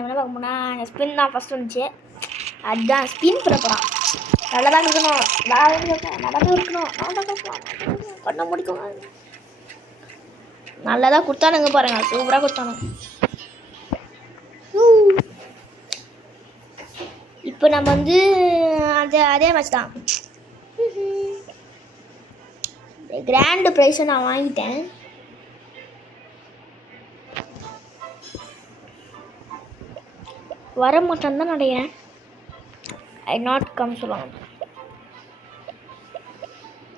என்ன பார்க்கணும்னா ஸ்பின் தான் ஃபஸ்ட் வந்துச்சு. அதுதான் ஸ்பின் பண்ண போகிறான். நல்லா தான் இருக்கணும், நல்லா தான் இருக்கணும், பண்ண முடிக்கும். நல்லா தான் கொடுத்தானுங்க பாருங்க, சூப்பராக கொடுத்தானுங்க. இப்போ நம்ம வந்து அதே மேட்ச் தான். கிராண்ட் ப்ரைஸை நான் வாங்கிட்டேன். வர மாட்டான்னு தான் நினைக்கிறேன். ஐ நாட் கம் சொல்லுவாங்க.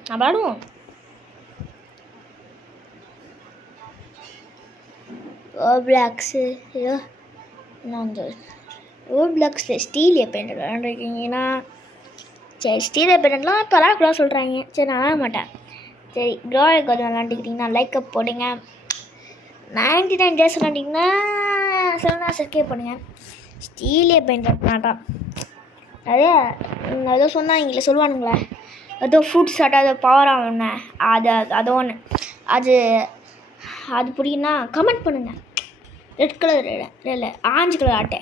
நான் விளாடுவோம். ஓபிளாக்ஸு ஏதோ நான் வந்து ஓபிளாக்ஸில் ஸ்டீல் எப்பேண்ட் விளாண்டுருக்கீங்கன்னா சரி, ஸ்டீல் எப்பேண்ட்லாம் இப்போ விளாடக்கூடாது சொல்கிறாங்க. சரி, நான் விளாட மாட்டேன். சரி, க்ரோய்க்கு வந்து விளாண்டுக்கிட்டிங்கன்னா லைக்கப் போடுங்க. 99 days விளாண்டிங்கன்னா 7 சப்ஸ்கிரைப் பண்ணுங்கள். ஸ்டீலே பெயிண்ட் மாட்டான். அதே ஏதோ சொன்னாங்களே சொல்லுவானுங்களே, ஏதோ ஃபுட் ஷாட் அது பவர் ஆகும்ண்ணே, அது ஒன்று அது பிடிக்குன்னா கமெண்ட் பண்ணுங்கள். ரெட் கலர் இல்லை ஆரஞ்சு கலர் ஆட்டை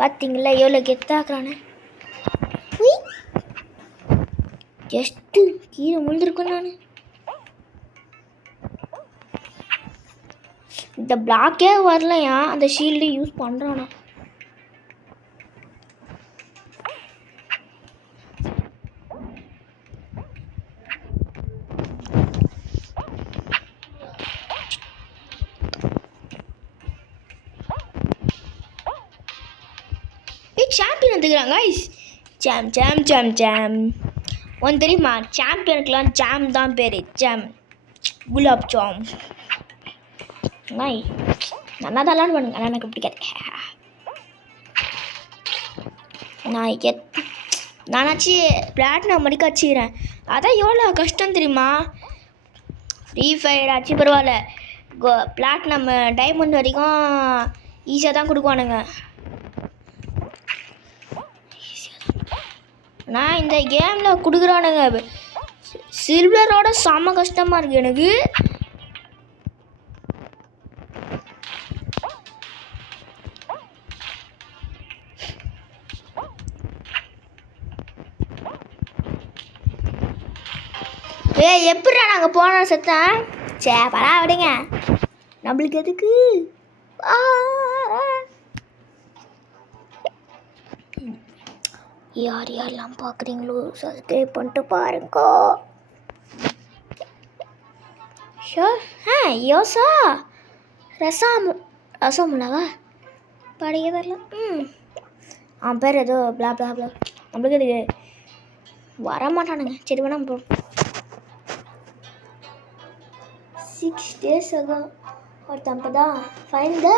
பார்த்தீங்களா எவ்வளோ கெத்தாக்குறானே. ஜஸ்ட்டு கீழே முழுந்திருக்கேன் நான். இந்த பிளாக்கே வரலையா, அந்த ஷீல்டு யூஸ் பண்ணுறானா. சாம்பியன் வந்துக்கிறாங்க ஜாம் ஜாம் ஜாம் ஜாம். ஒன்று தெரியுமா, சாம்பியனுக்கெலாம் ஜாம் தான் பேர். Jam gulab jam. நாய் நல்லா தான் பண்ணுங்க, ஆனால் எனக்கு பிடிக்காது. நானாச்சு பிளாட்டினம் மடிக்க வச்சுக்கிறேன். அதான் எவ்வளோ கஷ்டம் தெரியுமா. ஃப்ரீ ஃபயர் ஆச்சு பரவாயில்ல, பிளாட்டினம் டைமண்ட் வரைக்கும் ஈஸியாக தான் கொடுக்குவானுங்க. நான் இந்த கேமில் கொடுக்குறானுங்க சில்வரோட செம்ம கஷ்டமாக இருக்குது எனக்கு. எப்படா நாங்கள் போன செத்தேன். சே பரா விடுங்க, நம்மளுக்கு எதுக்கு. யார் யாரெல்லாம் பார்க்குறீங்களோ சப்ஸ்கிரைப் பண்ணிட்டு பாருங்க. யோசா ரசமுலாவா படிக்க வரல. அவன் பேர் ஏதோ பிளா பிளா பிளா. நம்மளுக்கு எதுக்கு வரமாட்டானுங்க. சரி வேணா ப்ரோ. 6 days ago ஒருத்தன் அப்போ தான் ஃபைன் த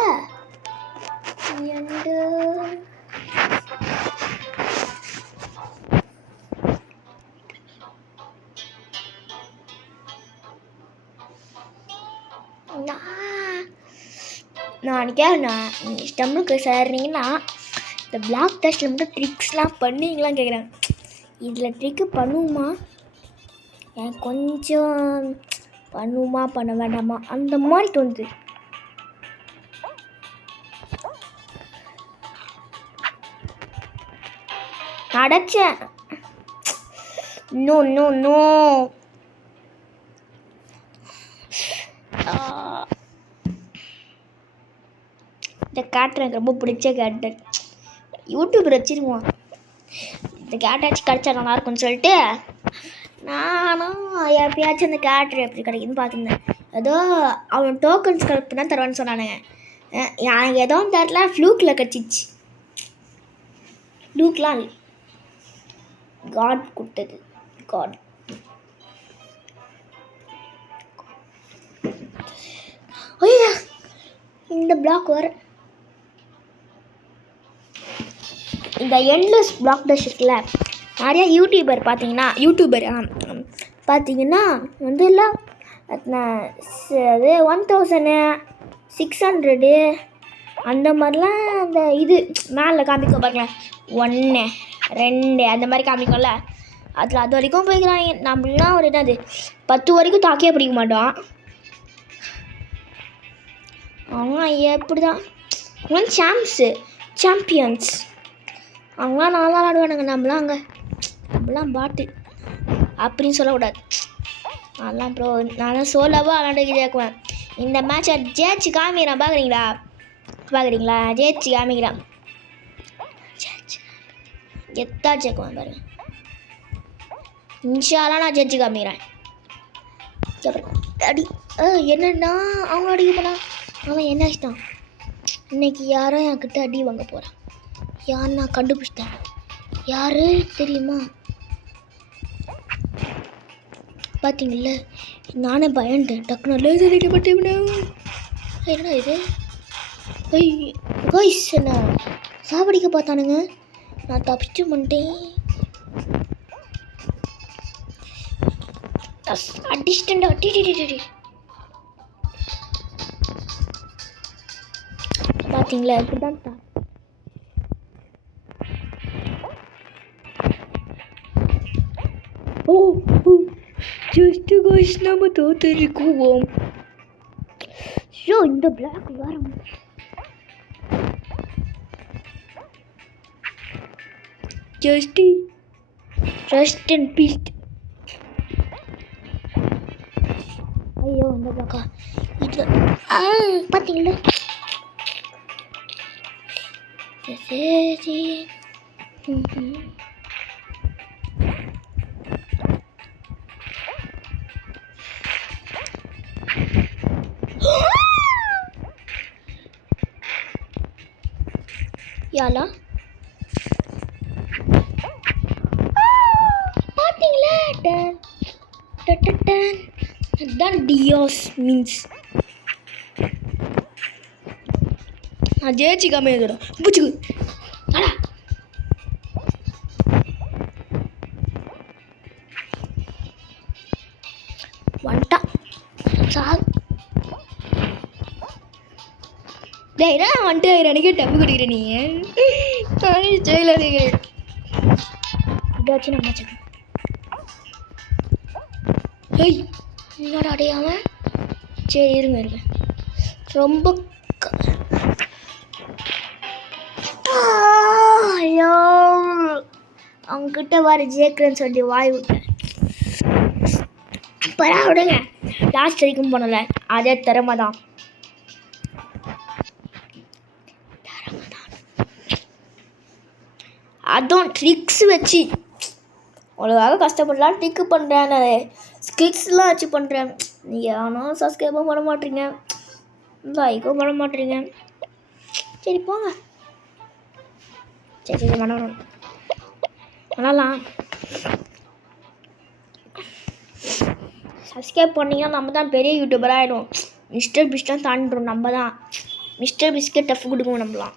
நான் இஷ்டம்னு சேர்றீங்கன்னா இந்த பிளாக் டெஸ்ட்டில் மட்டும் ட்ரிக்ஸ்லாம் பண்ணுவீங்களான்னு கேட்குறேன். இதில் ட்ரிக்கு பண்ணுவோமா, எனக்கு கொஞ்சம் பண்ணுமா பண்ண வேண்டாமா அந்த மாதிரி தோணுது. அடைச்சேன். No no no. இந்த கேட் எனக்கு ரொம்ப பிடிச்ச கேட்டு. யூடியூபர் வச்சிருவான். இந்த கேட்டாச்சும் கிடச்சா நல்லாயிருக்குன்னு சொல்லிட்டு நானும் எப்பயாச்சும் அந்த கேட்ரு எப்படி கிடைக்குதுன்னு பார்த்துருந்தேன். ஏதோ அவன் டோக்கன்ஸ் கலெக்ட் பண்ணால் தருவான்னு சொன்னானுங்க. எனக்கு ஏதோ அந்த இடத்துல ஃப்ளூக்கில் கிடச்சிச்சு. ஃப்ளூக்லாம் காட் கொடுத்தது. காட் ஐயா இந்த பிளாக் வர இந்த எண்ட்லெஸ் பிளாக் டஷ் இருக்குல்ல, நிறையா யூடியூபர் பார்த்தீங்கன்னா வந்து எல்லாம் அது 1600 அந்த மாதிரிலாம் அந்த இது மேலே காமிக்க பாருங்களேன், 1 2 அந்த மாதிரி காமிக்கும்ல, அதில் அது வரைக்கும் போய்க்கிறாங்க. நம்மளாம் ஒரு என்னது 10 வரைக்கும் தாக்கியே பிடிக்க மாட்டோம். அவங்க எப்படி தான் அவங்க சாம்பியன்ஸ் அவங்களாம் நல்லா விளாடுவானுங்க. நம்மளாம் பாட்டு அப்படின்னு சொல்லக்கூடாது. அதெல்லாம் ப்ரோ நான் சோலோவாக விளாண்டு கேட்குவேன். இந்த மேட்சை ஜெயிச்சு காமிக்கிறேன். பார்க்குறீங்களா ஜெயிச்சு காமிக்கிறேன். எத்தா ஜெயிக்குவேன் பாருங்க. இன்ஷாலாம் நான் ஜெயிச்சு காமிக்கிறேன். அடி என்னன்னா அவங்க அடிக்க போனா அவன் என்ன ஆச்சுட்டான். இன்னைக்கு யாரோ என்கிட்ட அடி வாங்க போகிறான். யார் நான் கண்டுபிடிச்சிட்டேன். யாரு தெரியுமா? பார்த்தீங்கல்ல நானே பயன்ட்டேன். டக்குனு லேசர் அடிக்கப்பட்டேன். என்னடா இது கைஸ் என்ன சாவடிக்க பார்த்தானுங்க. நான் தப்பிச்சு பண்ணிட்டேன். அடிச்சிட்டேன்டா. பார்த்தீங்களா இப்படிதான் ஜஸ்ட் கைஸ் நம்ம தோத்துருக்குவோம். ஷோ இந்த பிளாக் வரும். Rest in peace. ஐயோ இந்த பிளாக்கா இதில் பார்த்தீங்களா சரி. யாலா பார்த்தீங்களா அதுதான் டியோஸ் மீன்ஸ். நான் ஜெயிச்சு காமியோட பூச்சிக்கு அடா வந்துட்டா சார். டேய்டா வந்துட்டு எனக்கே டப்பு கொடுக்குற நீ ஜெயில இருக்கிறேன். இதாச்சும் நம்ம வச்சுக்கணும். ஏய் என்னோட அடையாமல் சரி இருங்க ரொம்ப ஐயோ அவங்கக்கிட்ட வர ஜேக்குறேன்னு சொல்லி வாய் விட்டேன். பரா விடுங்க. லாஸ்ட் வரைக்கும் போனல அதே திறமை தான். அதுவும் ட்ரிக்ஸ் வச்சு அவ்வளோவாக கஷ்டப்படலாம். ட்ரிக்கு பண்ணுறேன் நான் ஸ்கில்ஸ்லாம் வச்சு பண்ணுறேன். நீங்கள் ஆனால் சப்ஸ்கிரைபும் பண்ண மாட்டீங்க, லைக்கும் பண்ண மாட்டீங்க. சரி போங்க. சரி பண்ணலாம். சப்ஸ்கிரைப் பண்ணிங்கன்னா நம்ம தான் பெரிய யூடியூபராக ஆகிடும். மிஸ்டர் பிஸ்தான் தாண்டிடும். நம்ம தான் மிஸ்டர் பிஸ்கே டஃப் கொடுக்கும். நம்மளாம்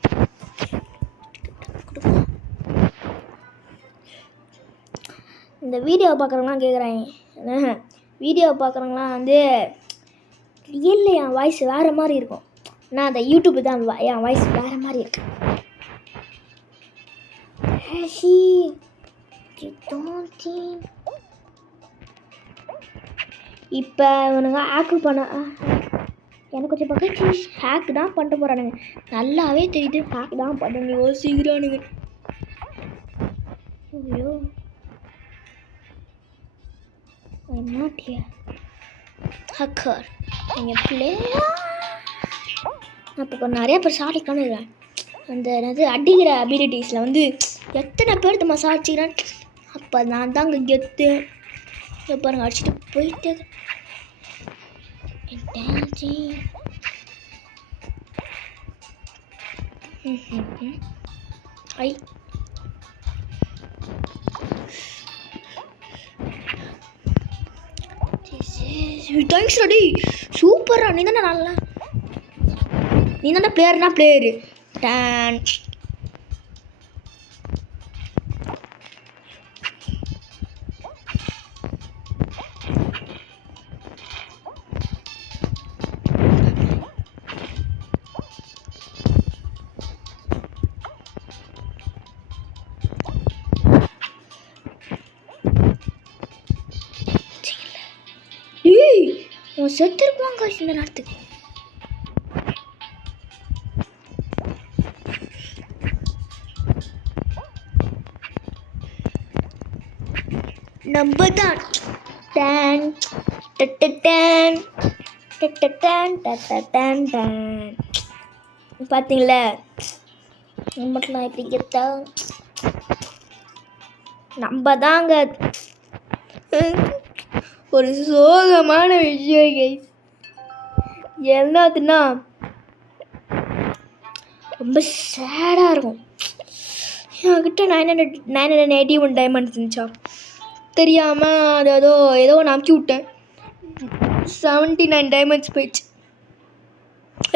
இந்த வீடியோவை பார்க்குறவங்களாம் கேட்குறாங்க. வீடியோவை பார்க்குறவங்களாம் வந்து ரியலில் என் வாய்ஸ் வேறு மாதிரி இருக்கும். நான் அந்த யூடியூப்பு தான் என் வாய்ஸ் வேறு மாதிரி இருக்கு. இப்போ இவனுங்க ஹேக்கு பண்ண எனக்கு கொஞ்சம் பக்கம் ஹேக்கு தான் பண்ணிட்டு போகிறானுங்க. நல்லாவே தெரியுது ஹேக் தான் பண்ண யோசிக்கிறானுங்க. ஐயோ I'm not here. Hacker. நீங்கள் பிள்ளையா நான் இப்போ நிறைய பேர் சாதிக்கணும். அந்த என்னது அடிக்கிற அபிலிட்டிஸில் வந்து எத்தனை பேர் நம்ம சாதிச்சிக்கிறேன். அப்போ நான் தாங்க கெத்து. பாருங்க அடிச்சுட்டு போயிட்டு ஐ தேங்க்ஸ் ரெடி சூப்பரா. நீ தானே பிளேயர்னா பிளேயரு. டான்ஸ் செத்துருப்பாங்க இந்த நேரத்துக்கு. நம்ம தான் டான் டன் பார்த்தீங்களா மட்டும் எப்படி கெத்தா நம்ம தாங்க. ஒரு சோகமான விஷயம் கைஸ் என்னதுன்னா ரொம்ப சேடாக இருக்கும். என்கிட்ட 981 டைமண்ட்ஸ் இருந்துச்சா தெரியாமல் அது ஏதோ நான் அமுக்கி விட்டேன். 79 டைமண்ட்ஸ் போயிடுச்சு.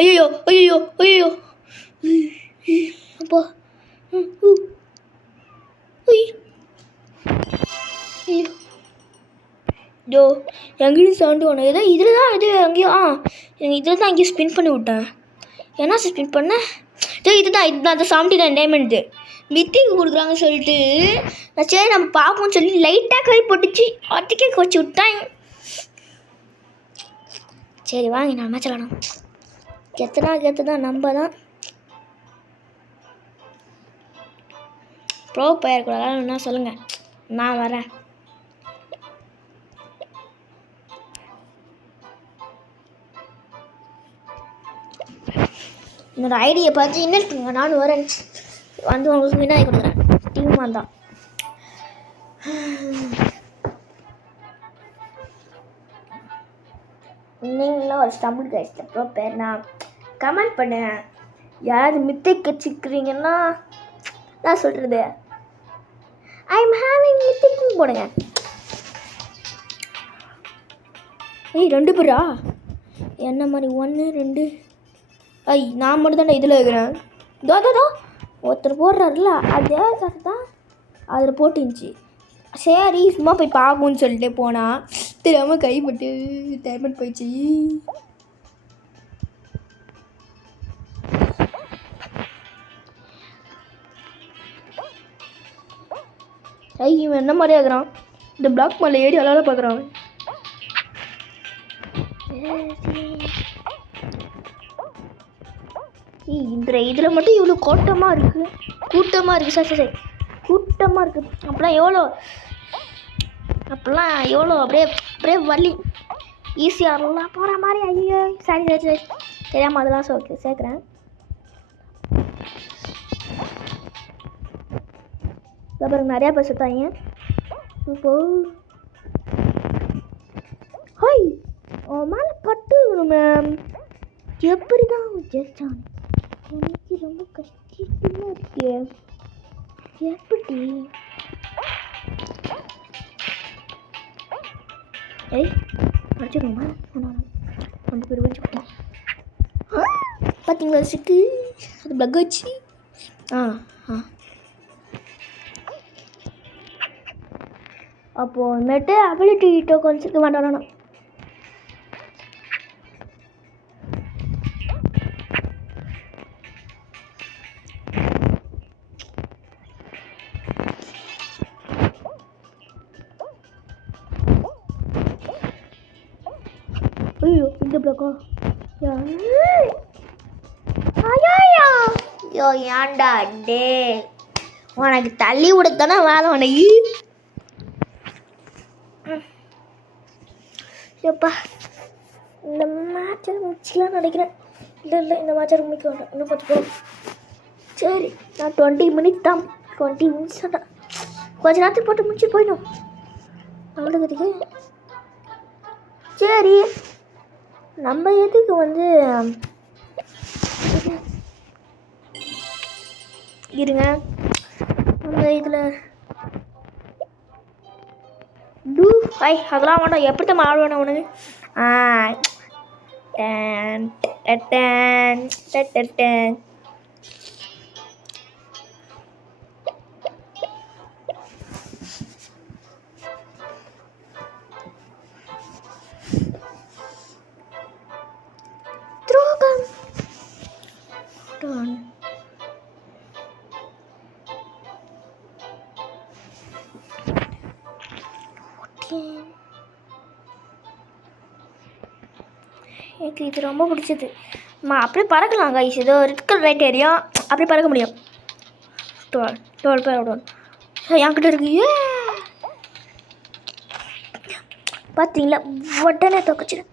ஐயோ ஐயோ ஐயோ அப்போ ஐயோ எங்கேயும் சவுண்டு ஒன்று ஏதோ இதில் தான் இது எங்கேயோ இதில் தான் அங்கேயும் ஸ்பின் பண்ணி விட்டேன். என்ன ஸ்பின் பண்ணேன் இதுதான் அந்த 79 டைமண்ட் மித்திக்கு கொடுக்குறாங்க சொல்லிட்டு நான் சரி நம்ம பார்ப்போம்னு சொல்லி லைட்டாக கை போட்டுச்சு அதுக்கே கொச்சு விட்டாங்க. சரி வாங்க நான் மேட்ச் விளாடணும். கெத்து தான் நம்ம தான் ப்ரோ பிளேயர் கூட விளாடணும்னா சொல்லுங்கள் நான் வரேன். என்னோட ஐடியை பார்த்து இன்வெஸ்ட் பண்ணுங்க நானும் வரேன் வந்து உங்களுக்கு வினாய் கொடுக்குறேன் டீமாக தான். நீங்களும் ஒரு ஸ்டம்பிள் கைஸ் ப்ரோ பேர் நான் கமெண்ட் பண்ணுங்க. யாராவது மித்திக் வச்சுக்கிறீங்கன்னா நான் சொல்கிறது ஐ எம் ஹேவிங் மித்திக்னு போடுங்க. ஏய் 2 பேரா என்ன மாதிரி 1 2 நான் மட்டும் தானே இதில் இருக்கிறேன். தோ ஒருத்தர் போடுறாருல அதே கதை தான் அதில் போட்டுருந்துச்சி. சரி சும்மா போய் பார்ப்போம்னு சொல்லிட்டு போனால் தெரியாமல் கைப்பட்டு டைமண்ட் போயிடுச்சு. இவன் என்ன மாதிரியா இருக்கிறான் இந்த பிளாக் மேலே ஏறி அலால பார்க்குறான். இதில் மட்டும் இவ்வளோ கூட்டமாக இருக்குது சரி கூட்டமாக இருக்குது. அப்போல்லாம் எவ்வளோ அப்படியே வலி ஈஸியாக போகிற மாதிரி. ஐயோ சரி தெரியாமல் அதெல்லாம் சேர்க்குறேன். அப்புறம் நிறையா பேர் சுத்தாங்க. இப்போ ஹோய் மேலே பட்டு மேம் எப்படி தான் ஜெயிச்சான் எனக்கு ரொம்ப கஷ்டமாக இருக்கு. எப்படி அடிச்சிடுவோமா 2 பேர் வச்சுக்கோமா பார்த்தீங்களா சிக்கு அது பிளக் வச்சு அப்போது மேட்டு அபிலிட்டி டோக்கன்ஸுக்கு வேண்டாம். ஐயோ இந்த பிளாக்கா ஐயோ ஏன்டா டே உனக்கு தள்ளி விடத்தானே வேலை உனக்கு. எப்பா இந்த மேட்சை முடிச்சுலாம் நினைக்கிறேன். இல்லை இந்த மேட்சை முடிக்க வேண்டாம் இன்னும் கொஞ்சம் போகும். சரி நான் 20 மினிட்ஸ் தான் 20 மினிட்ஸ் தான் கொஞ்ச நேரத்துக்கு போட்டு முடிச்சு போயிடும் அவ்வளோக்கு. சரி நம்ம எதுக்கு வந்து இருங்க நம்ம இதில் அதெல்லாம் வேண்டாம். எப்படி தான் ஆட வேணாம் உனக்கு எனக்கு இது ரொம்ப பிடிச்சது. அப்படியே பறக்கலாம் கைஸ். ஏதோ ரெட் கலர் ரைட் ஏரியும் அப்படியே பறக்க முடியும். 12 பேர் என்கிட்ட இருக்கு. பார்த்தீங்களா உடனே தோக்கச்சிடும்.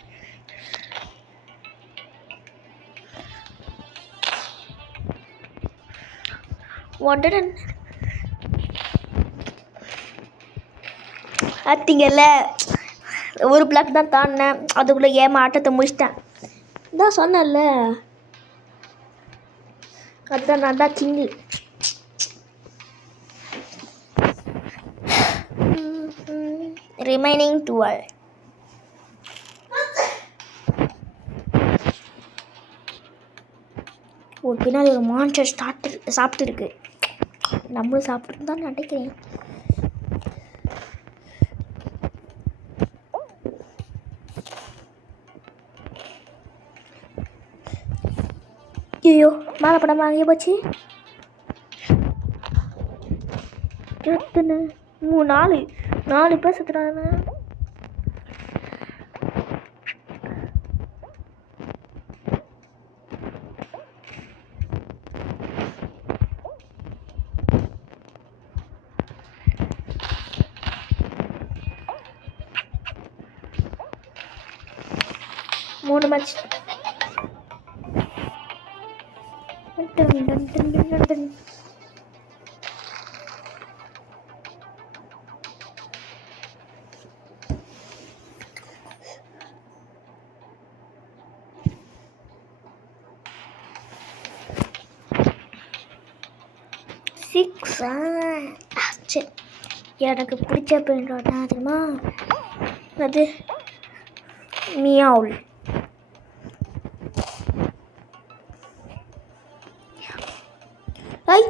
உடனே பார்த்தீங்கல்ல, ஒரு பிளாக் தான் தாண்டினேன், அதுக்குள்ளே ஏமா ஆட்டத்தை முடிச்சிட்டேன். இதான் சொன்னேன்ல, அதுதான் நான் தான் கிங்கு. ரிமைனிங் 12. ஒரு பின்னாடி ஒரு மான்ஸ்டர் சாப்பிட்டு இருக்கு. நம்மளும் சாப்பிட்டு தான் நினைக்கிறேன். ஐயோ மேலே படம் வாங்கி போச்சு. எத்தனை 4 பேர் சுற்றுறாங்க. மூணு மேட்ச். சரி, எனக்கு பிடிச்ச பெயிண்ட் தெரியுமா, அது மியாவுல். ஐ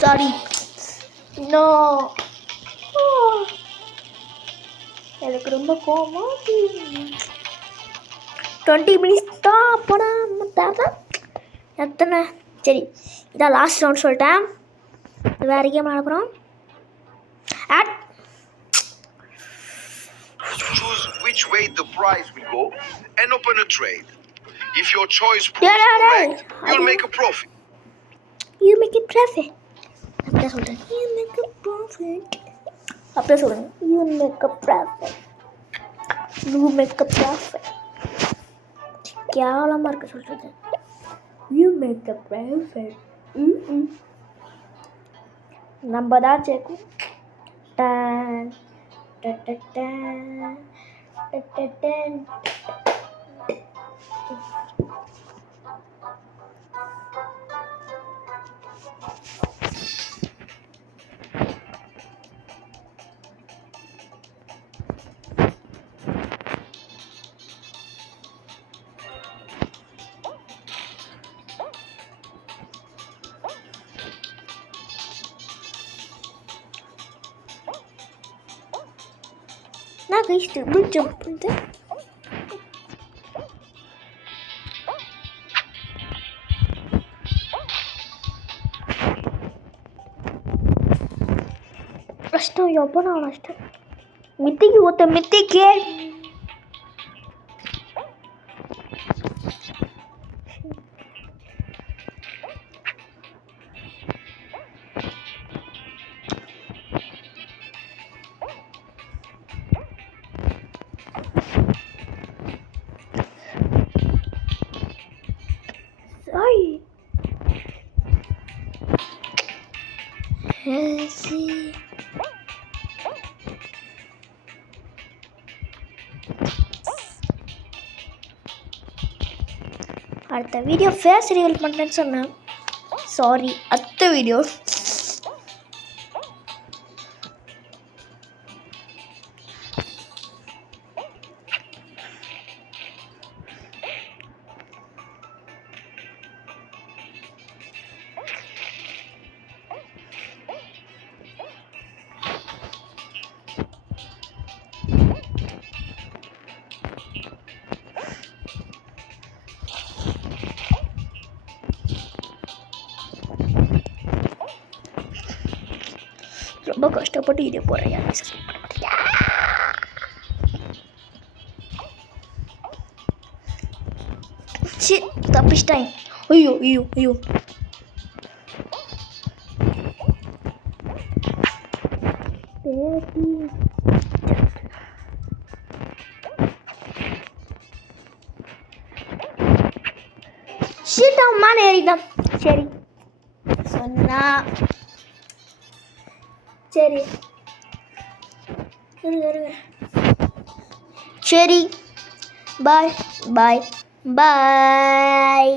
சாரி, நோ, எனக்கு ரொம்ப கோபம். 20 மினிட்ஸ் தான் போட எத்தனை. சரி, இதான் லாஸ்ட் ரவுண்ட் சொல்லிட்டேன். வேறு கேம் அனுப்புகிறோம். Choose which way the prize will go and open a trade. If your choice proves correct, you'll make a profit. You make a profit. அப்படியே சொல்கிறேன். You make a profit. அப்படியே சொல்கிறேன். You make a profit. You make a profit. கேவலமாக இருக்க சொல்கிறது. You make a profit. நம்ம தான் சேர்க்கும். Done done done done done. நான் கைஸ்ட்டு இப்படி ஜம்ப் பண்ணிட்டு கஷ்டம். எப்போ நான் கஷ்டம் மித்திக்கு ஒருத்த மித்திக்கே அடுத்த வீடியோ ஃபேஸ் ரிவீல் பண்ணுறேன்னு சொன்னேன். சாரி, அடுத்த வீடியோ. ரொம்ப கஷ்டப்பட்டு இது போகிறேன். தப்பிச்சிட்டேன். ஐயோ ஐயோ ஐயோ. ஷீட் அவன் மேலே ஏறிட்டான். சரி சொன்னா சரி இருங்க. சரி பாய் பாய் பாய்.